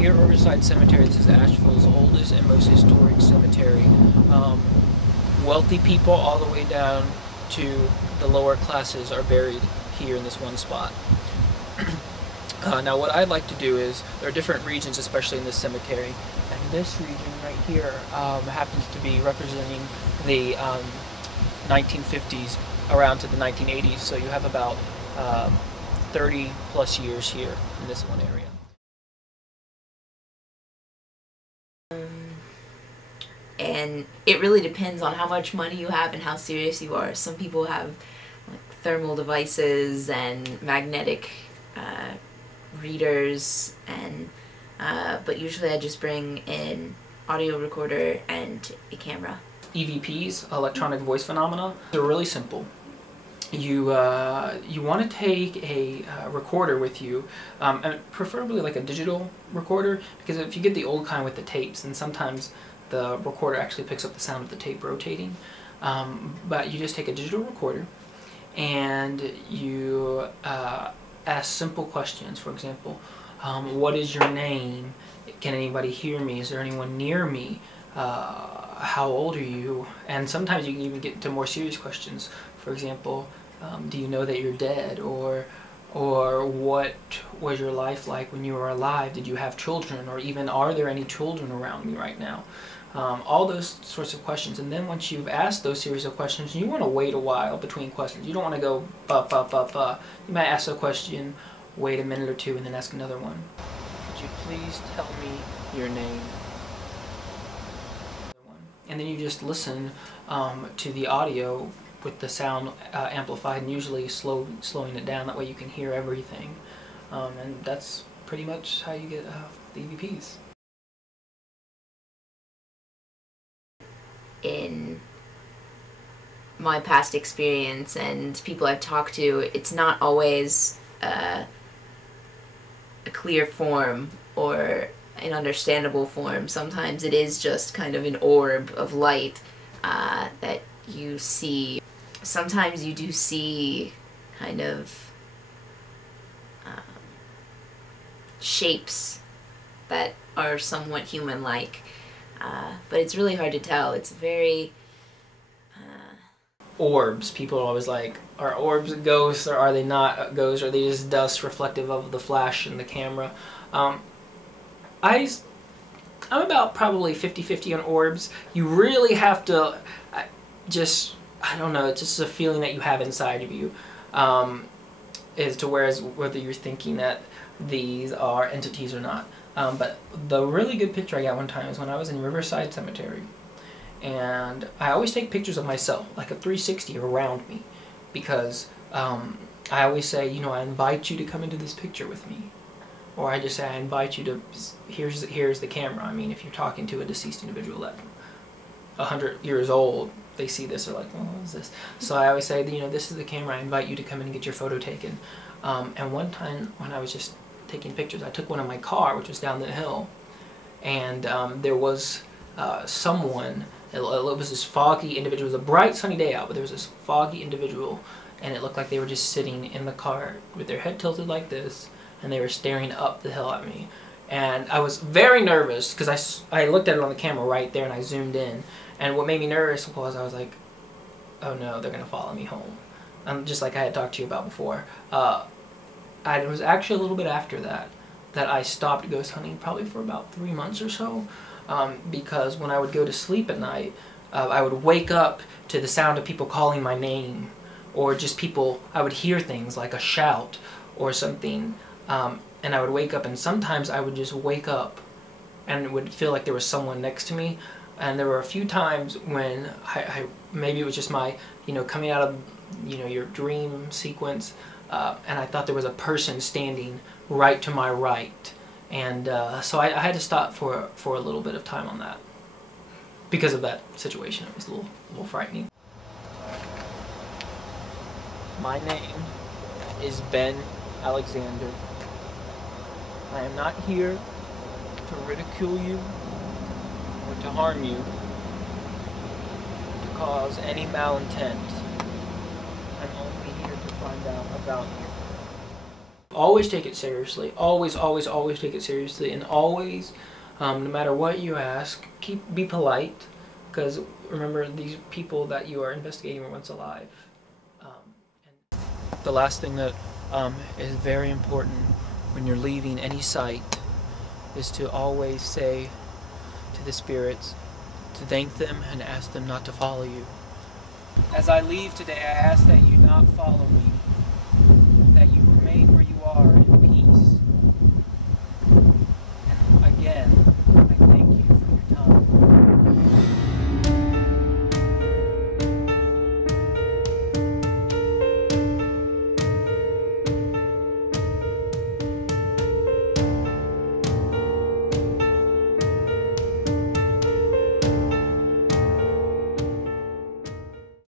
Here at Riverside Cemetery, this is Asheville's oldest and most historic cemetery. Wealthy people all the way down to the lower classes are buried here in this one spot. Now what I'd like to do is, there are different regions, especially in this cemetery, and this region right here happens to be representing the 1950s around to the 1980s, so you have about 30 plus years here in this one area. And it really depends on how much money you have and how serious you are. Some people have like thermal devices and magnetic readers, and but usually I just bring in audio recorder and a camera. EVPs, electronic voice phenomena, they're really simple. You want to take a recorder with you, and preferably like a digital recorder, because if you get the old kind with the tapes, then sometimes the recorder actually picks up the sound of the tape rotating. But you just take a digital recorder and you ask simple questions. For example, what is your name? Can anybody hear me? Is there anyone near me? How old are you? And sometimes you can even get to more serious questions. For example, do you know that you're dead? Or what was your life like when you were alive? Did you have children? Or even, are there any children around me right now? All those sorts of questions. And then once you've asked those series of questions, you want to wait a while between questions. You don't want to go You might ask a question, wait a minute or two, and then ask another one. Could you please tell me your name? And then you just listen to the audio with the sound amplified, and usually slowing it down. That way you can hear everything. And that's pretty much how you get the EVPs. In my past experience and people I've talked to, it's not always a clear form or an understandable form. Sometimes it is just kind of an orb of light that you see. Sometimes you do see kind of shapes that are somewhat human-like. But it's really hard to tell. It's very... Orbs. People are always like, are orbs ghosts or are they not ghosts? Are they just dust reflective of the flash in the camera? I'm about probably 50-50 on orbs. You really have to I don't know, it's just a feeling that you have inside of you. As to whether you're thinking that these are entities or not. But the really good picture I got one time is when I was in Riverside Cemetery, and I always take pictures of myself, like a 360 around me, because I always say, you know, I invite you to come into this picture with me, or I just say I invite you to, here's the camera. I mean, if you're talking to a deceased individual that's 100 years old, they see this, they're like, well, what is this? So I always say, you know, this is the camera, I invite you to come in and get your photo taken. And one time when I was just taking pictures, I took one of my car, which was down the hill, and there was someone, it was this foggy individual. It was a bright sunny day out, but there was this foggy individual, and it looked like they were just sitting in the car with their head tilted like this, and they were staring up the hill at me. And I was very nervous because I looked at it on the camera right there and I zoomed in, and what made me nervous was I was like, oh no, they're gonna follow me home. Just like I had talked to you about before. It was actually a little bit after that I stopped ghost hunting, probably for about 3 months or so, because when I would go to sleep at night, I would wake up to the sound of people calling my name, or just people, I would hear things like a shout or something, and I would wake up, and sometimes I would just wake up and it would feel like there was someone next to me. And there were a few times when maybe it was just my, you know, coming out of, you know, your dream sequence, and I thought there was a person standing right to my right, and so I had to stop for a little bit of time on that because of that situation. It was a little frightening. My name is Ben Alexander. I am not here to ridicule you or to harm you, to cause any malintent. I'm only here to find out about you. always take it seriously. Always, always, always take it seriously, and always, no matter what you ask, be polite, because remember, these people that you are investigating were once alive. And the last thing that is very important when you're leaving any site is to always say to the spirits to thank them and ask them not to follow you. As I leave today, I ask that you not follow me.